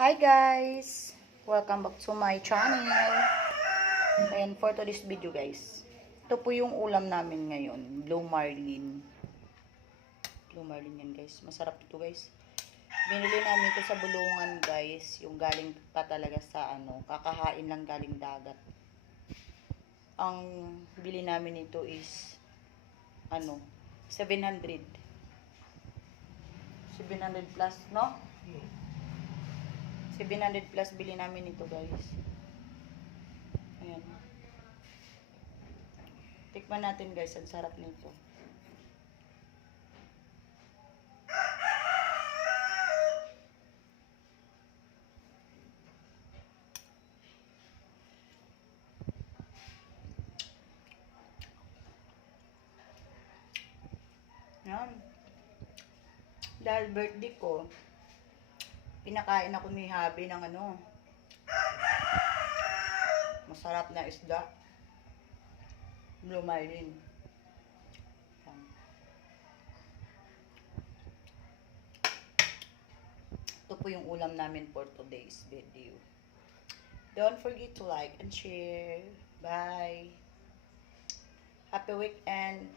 Hi guys! Welcome back to my channel. And for today's video guys, ito po yung ulam namin ngayon, Blue Marlin. Blue Marlin yan guys, masarap ito guys. Binili namin ito sa Bulungan guys, yung galing pa talaga sa kakahain lang galing dagat. Ang bili namin ito is 700. 700 plus, no? 700 plus bili namin ito guys. Ayan. Tikman natin guys, ang sarap nito. Ayan. Dahil birthday ko, pinakain ako ni Habi ng masarap na isda. Blue Marlin. Ito po yung ulam namin for today's video. Don't forget to like and share. Bye. Happy weekend.